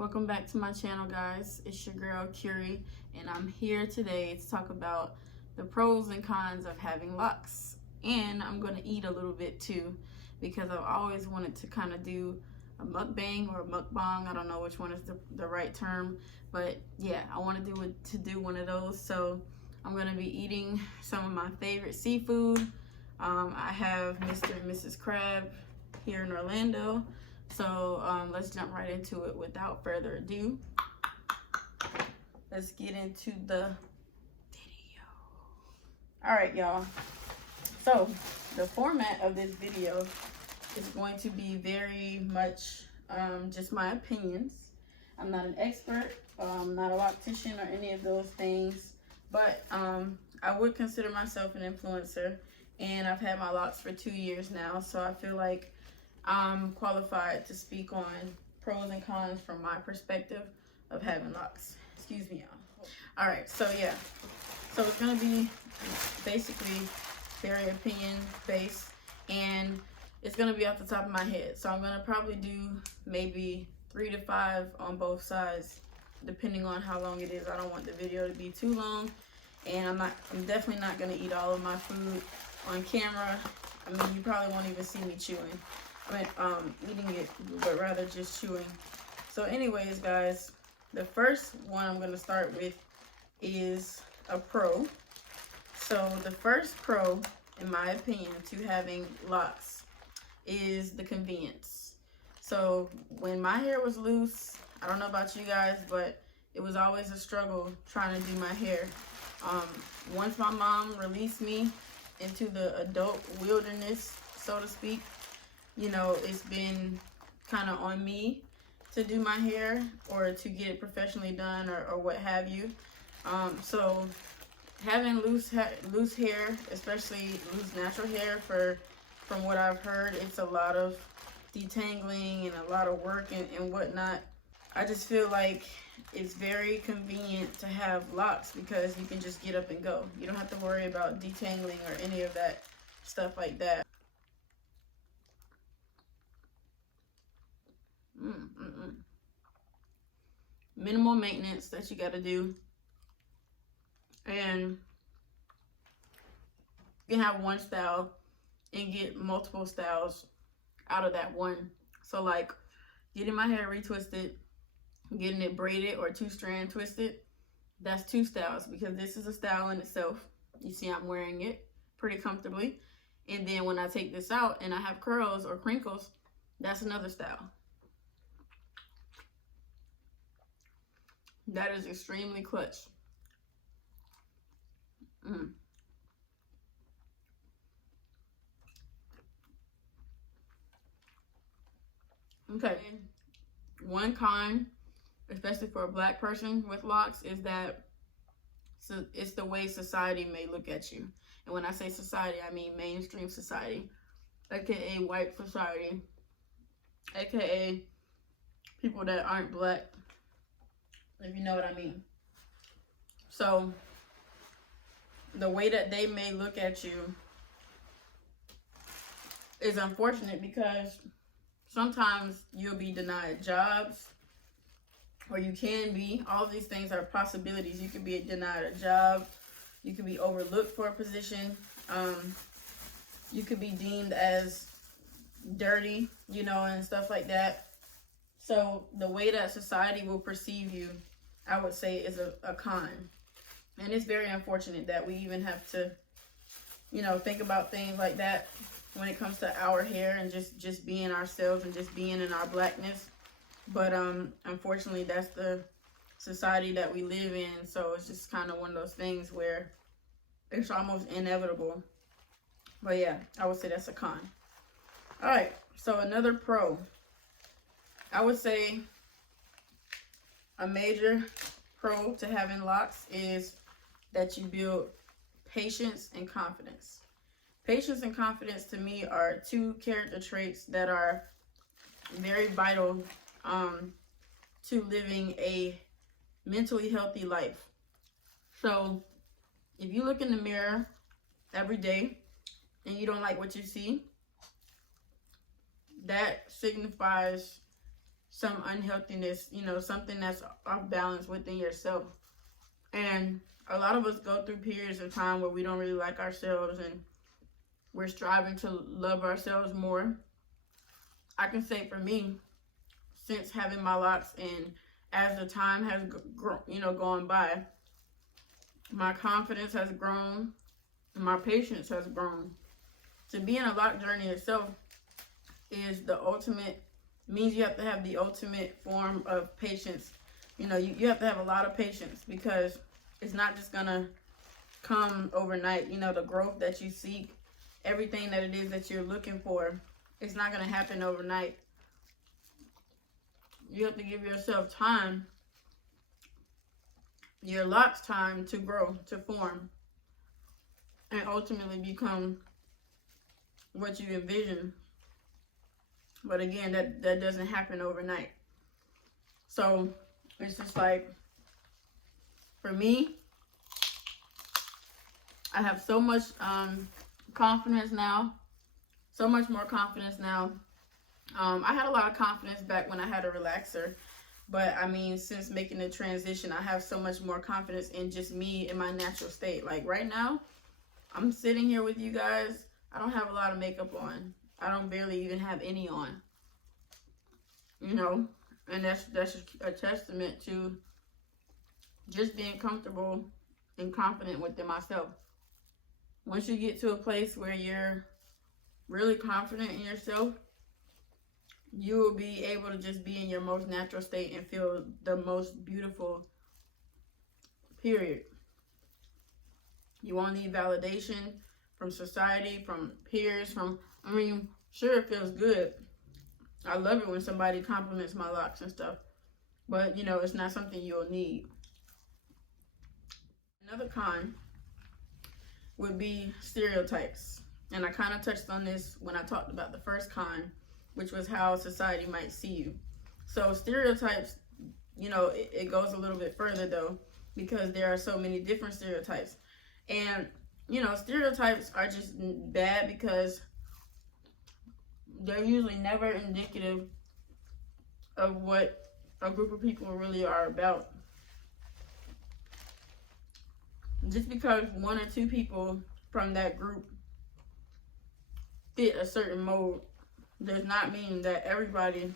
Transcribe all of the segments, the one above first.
Welcome back to my channel, guys. It's your girl Curie, and I'm here today to talk about the pros and cons of having locks. And I'm going to eat a little bit too, because I've always wanted to kind of do a mukbang or a mukbang. I don't know which one is the right term, but yeah, I want to do one of those. So I'm going to be eating some of my favorite seafood. I have Mr. and Mrs. Crab here in Orlando. So let's jump right into it without further ado. Let's get into the video. All right, y'all. So the format of this video is going to be very much just my opinions. I'm not an expert, not a loctician or any of those things, but I would consider myself an influencer, and I've had my locks for 2 years now, so I feel like I'm qualified to speak on pros and cons from my perspective of having locks. Excuse me, y'all. All right, so yeah. So it's gonna be basically very opinion based, and it's gonna be off the top of my head. So I'm gonna probably do maybe 3 to 5 on both sides, depending on how long it is. I don't want the video to be too long, and I'm definitely not gonna eat all of my food on camera. I mean, you probably won't even see me chewing. Eating it, but rather just chewing. So anyways, guys, the first one I'm going to start with is a pro. So the first pro, in my opinion, to having locks is the convenience. So when my hair was loose, I don't know about you guys, but it was always a struggle trying to do my hair. Once my mom released me into the adult wilderness, so to speak, you know, it's been kind of on me to do my hair or to get it professionally done or what have you. So having loose hair, especially loose natural hair, from what I've heard, it's a lot of detangling and a lot of work and whatnot. I just feel like it's very convenient to have locks because you can just get up and go. You don't have to worry about detangling or any of that stuff like that. Minimal maintenance that you got to do, and you can have one style and get multiple styles out of that one. So like getting my hair retwisted, getting it braided or 2-strand twisted, that's 2 styles, because this is a style in itself. You see I'm wearing it pretty comfortably, and then when I take this out and I have curls or crinkles, that's another style. That is extremely clutch. Okay, one con, especially for a black person with locks, is that it's the way society may look at you. And when I say society, I mean mainstream society, aka white society, aka people that aren't black, if you know what I mean. So the way that they may look at you is unfortunate, because sometimes you'll be denied jobs, or you can be. All of these things are possibilities. You could be denied a job, you could be overlooked for a position, you could be deemed as dirty, you know, and stuff like that. So the way that society will perceive you, I would say, is a con. And it's very unfortunate that we even have to, you know, think about things like that when it comes to our hair and just being ourselves and just being in our blackness. But unfortunately, that's the society that we live in. So it's just kind of one of those things where it's almost inevitable. But yeah, I would say that's a con. All right, so another pro. I would say a major pro to having locks is that you build patience and confidence. Patience and confidence, to me, are 2 character traits that are very vital to living a mentally healthy life. So if you look in the mirror every day and you don't like what you see, that signifies some unhealthiness, you know, something that's off balance within yourself. And a lot of us go through periods of time where we don't really like ourselves and we're striving to love ourselves more. I can say for me, since having my locks and as the time has gone by, my confidence has grown, my patience has grown. To be in a lock journey itself is the ultimate, means you have to have the ultimate form of patience. You know, you have to have a lot of patience, because it's not just gonna come overnight. You know, the growth that you seek, everything that it is that you're looking for, it's not gonna happen overnight. You have to give yourself time, your locks time, to grow, to form, and ultimately become what you envision. But again, that doesn't happen overnight. So it's just like, for me, I have so much confidence now, so much more confidence now. I had a lot of confidence back when I had a relaxer, but I mean, since making the transition, I have so much more confidence in just me in my natural state. Like right now, I'm sitting here with you guys. I don't have a lot of makeup on. I don't barely even have any on. You know, and that's a testament to just being comfortable and confident within myself. Once you get to a place where you're really confident in yourself, you will be able to just be in your most natural state and feel the most beautiful, period. You won't need validation from society, from peers, I mean, sure, it feels good. I love it when somebody compliments my locks and stuff, but you know, it's not something you'll need. Another con would be stereotypes. And I kind of touched on this when I talked about the first con, which was how society might see you. So stereotypes, you know, it goes a little bit further though, because there are so many different stereotypes. And, you know, stereotypes are just bad because they're usually never indicative of what a group of people really are about. Just because one or two people from that group fit a certain mold does not mean that everybody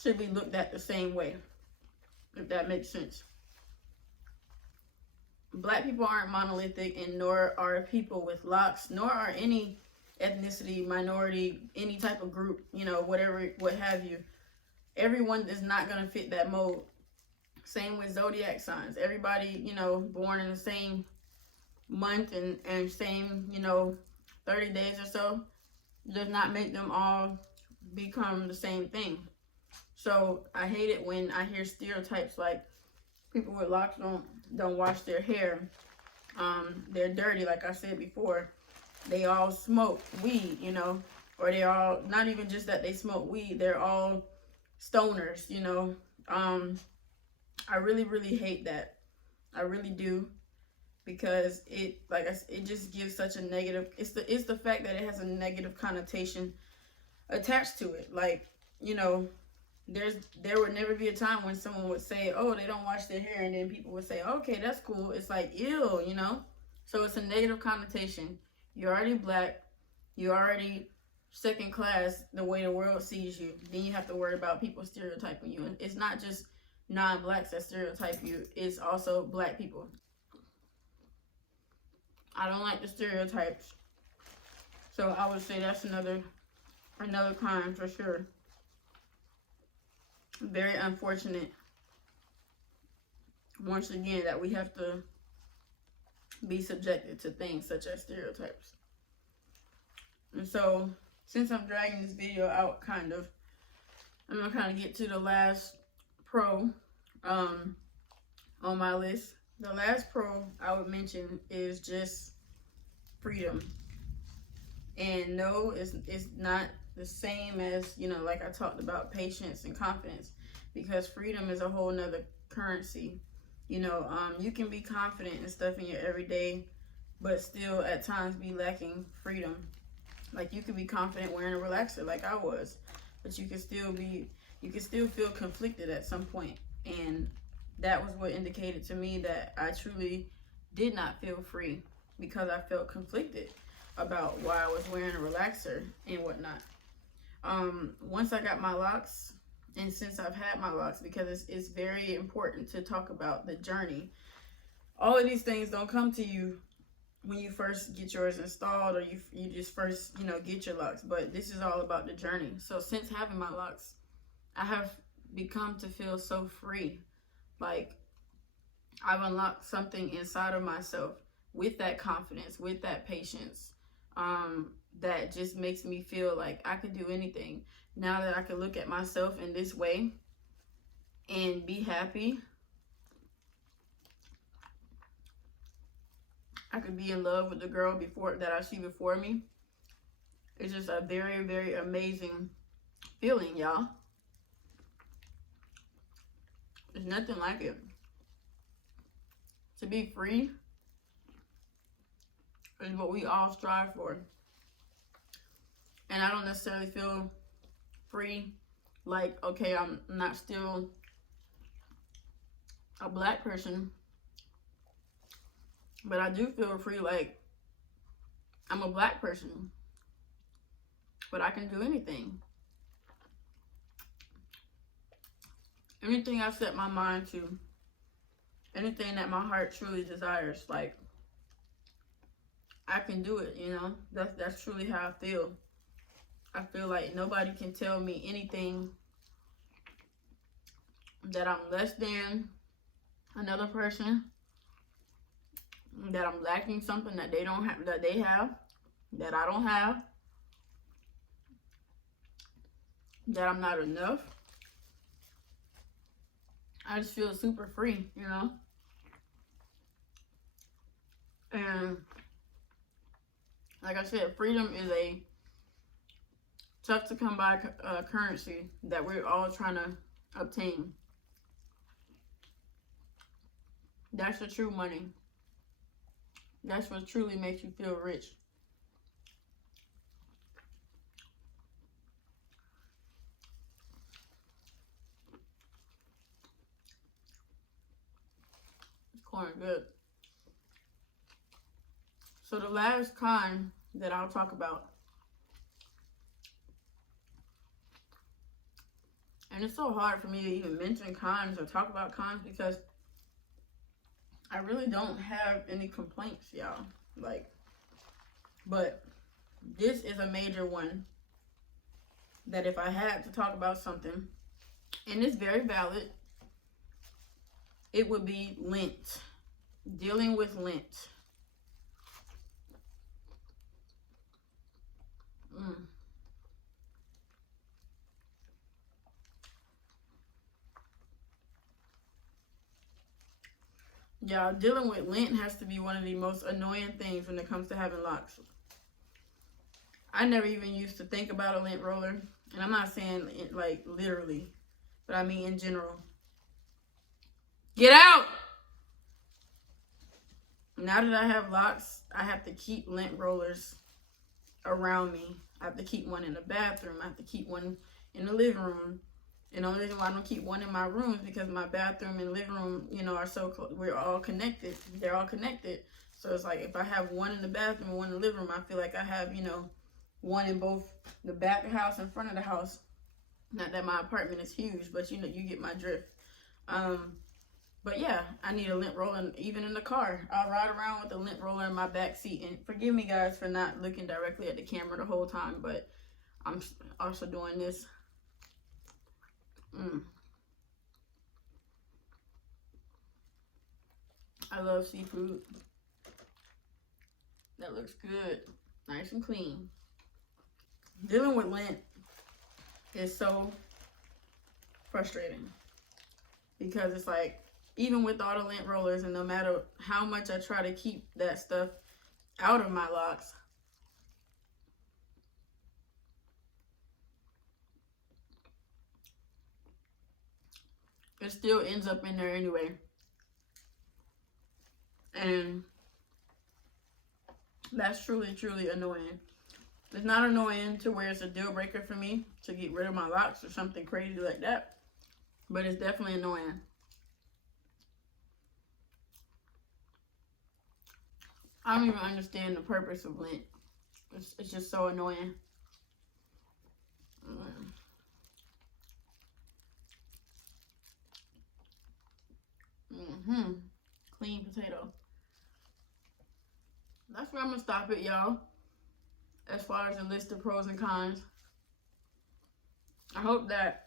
should be looked at the same way, if that makes sense. Black people aren't monolithic, and nor are people with locks, nor are any ethnicity, minority, any type of group, you know, whatever, what have you. Everyone is not going to fit that mold. Same with zodiac signs. Everybody, you know, born in the same month and same, you know, 30 days or so, does not make them all become the same thing. So I hate it when I hear stereotypes like people with locks don't wash their hair. They're dirty, like I said before. They all smoke weed, you know, or they all, not even just that they smoke weed, they're all stoners, you know. I really, really hate that. I really do, because it, like I said, it just gives such a negative, it's the fact that it has a negative connotation attached to it. Like, you know, there would never be a time when someone would say, oh, they don't wash their hair, and then people would say, okay, that's cool. It's like, ew, you know. So it's a negative connotation. You're already black, you're already second class the way the world sees you. Then you have to worry about people stereotyping you. And it's not just non-blacks that stereotype you, it's also black people. I don't like the stereotypes. So I would say that's another con for sure. Very unfortunate, once again, that we have to be subjected to things such as stereotypes. And so, since I'm dragging this video out kind of, I'm going to kind of get to the last pro on my list. The last pro I would mention is just freedom. And no, it's not the same as, you know, like I talked about patience and confidence, because freedom is a whole nother currency. You know, you can be confident and stuff in your everyday, but still at times be lacking freedom. Like, you could be confident wearing a relaxer like I was, but you can still feel conflicted at some point. And that was what indicated to me that I truly did not feel free, because I felt conflicted about why I was wearing a relaxer and whatnot. Once I got my locks, and since I've had my locks, because it's very important to talk about the journey. All of these things don't come to you when you first get yours installed, or you just first, get your locks. But this is all about the journey. So since having my locks, I have become to feel so free. Like, I've unlocked something inside of myself with that confidence, with that patience, that just makes me feel like I could do anything. Now that I can look at myself in this way and be happy, I could be in love with the girl that I see before me. It's just a very, very amazing feeling, y'all. There's nothing like it. To be free is what we all strive for. And I don't necessarily feel free like, okay, I'm not still a black person, but I do feel free like I'm a black person, but I can do anything. Anything I set my mind to, anything that my heart truly desires, like, I can do it, That's truly how I feel. I feel like nobody can tell me anything that I'm less than another person, that I'm lacking something that they don't have, that they have, that I don't have, that I'm not enough. I just feel super free, And like I said, freedom is a tough to come by currency that we're all trying to obtain. That's the true money. That's what truly makes you feel rich. It's corn good. So the last con that I'll talk about, and it's so hard for me to even mention cons or talk about cons, because I really don't have any complaints, y'all. But this is a major one that if I had to talk about something, and it's very valid, it would be lint. Dealing with lint. Y'all, dealing with lint has to be one of the most annoying things when it comes to having locks. I never even used to think about a lint roller. And I'm not saying it like literally, but I mean in general. Get out! Now that I have locks, I have to keep lint rollers around me. I have to keep one in the bathroom. I have to keep one in the living room. And the only reason why I don't keep one in my room is because my bathroom and living room, are so close. We're all connected. They're all connected. So it's like if I have one in the bathroom and one in the living room, I feel like I have, one in both the back of the house and front of the house. Not that my apartment is huge, but you get my drift. But yeah, I need a lint roller even in the car. I'll ride around with a lint roller in my back seat. And forgive me, guys, for not looking directly at the camera the whole time, but I'm also doing this. I love seafood. That looks good. Nice and clean. Dealing with lint is so frustrating, because it's like, even with all the lint rollers, and no matter how much I try to keep that stuff out of my locks, it still ends up in there anyway. And that's truly, truly annoying. It's not annoying to where it's a deal breaker for me to get rid of my locks or something crazy like that. But it's definitely annoying. I don't even understand the purpose of lint. It's just so annoying. Clean potato. That's where I'm gonna stop it, y'all. As far as the list of pros and cons. I hope that,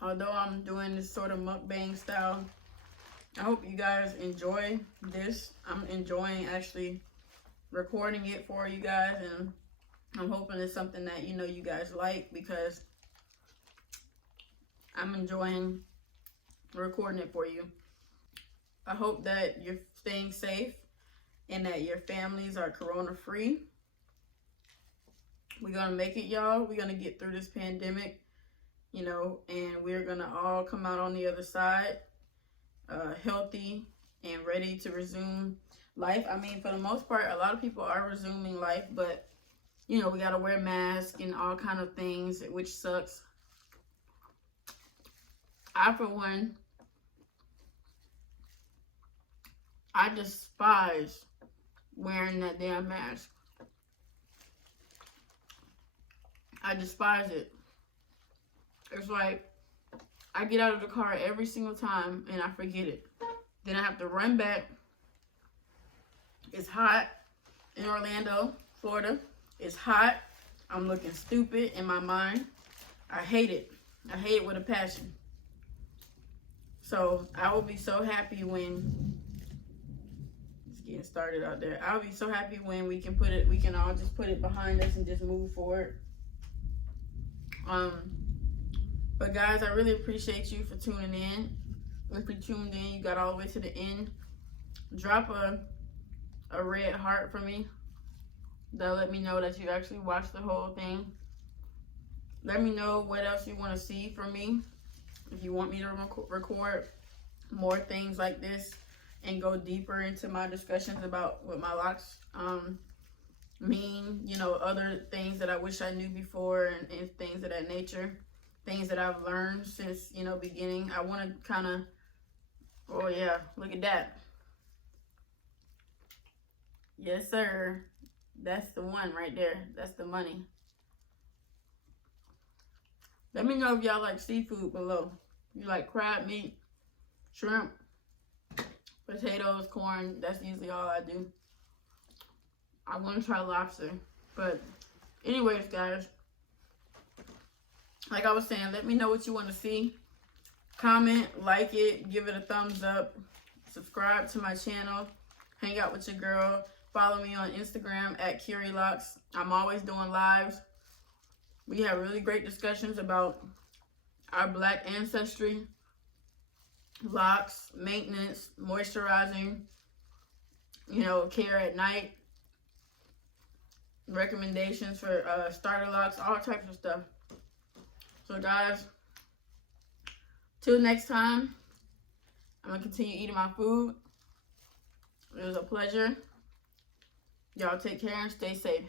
although I'm doing this sort of mukbang style, I hope you guys enjoy this. I'm enjoying actually recording it for you guys, and I'm hoping it's something that you guys like, because I'm enjoying recording it for you. I hope that you're staying safe and that your families are corona free. We're gonna make it, y'all. We're gonna get through this pandemic, and we're gonna all come out on the other side healthy and ready to resume life. I mean, for the most part, a lot of people are resuming life, but we gotta wear masks and all kind of things, which sucks. I, for one, I despise wearing that damn mask. I despise it. It's like I get out of the car every single time and I forget it. Then I have to run back. It's hot in Orlando, Florida. It's hot. I'm looking stupid in my mind. I hate it. I hate it with a passion. So I will be so happy when it's getting started out there. I'll be so happy when we can all just put it behind us and just move forward. But guys, I really appreciate you for tuning in. If you tuned in, you got all the way to the end. Drop a red heart for me. That'll let me know that you actually watched the whole thing. Let me know what else you want to see from me. If you want me to record more things like this and go deeper into my discussions about what my locks mean, other things that I wish I knew before, and things of that nature, things that I've learned since beginning. I want to kind of, oh yeah, look at that. Yes sir, that's the one right there. That's the money. Let me know if y'all like seafood below. You like crab meat, shrimp, potatoes, corn. That's usually all I do. I want to try lobster. But anyways, guys, like I was saying, let me know what you want to see. Comment, like it, give it a thumbs up. Subscribe to my channel. Hang out with your girl. Follow me on Instagram at @KiriLocs. I'm always doing lives. We have really great discussions about our Black ancestry, locks, maintenance, moisturizing, care at night, recommendations for starter locks, all types of stuff. So guys, till next time, I'm going to continue eating my food. It was a pleasure. Y'all take care and stay safe.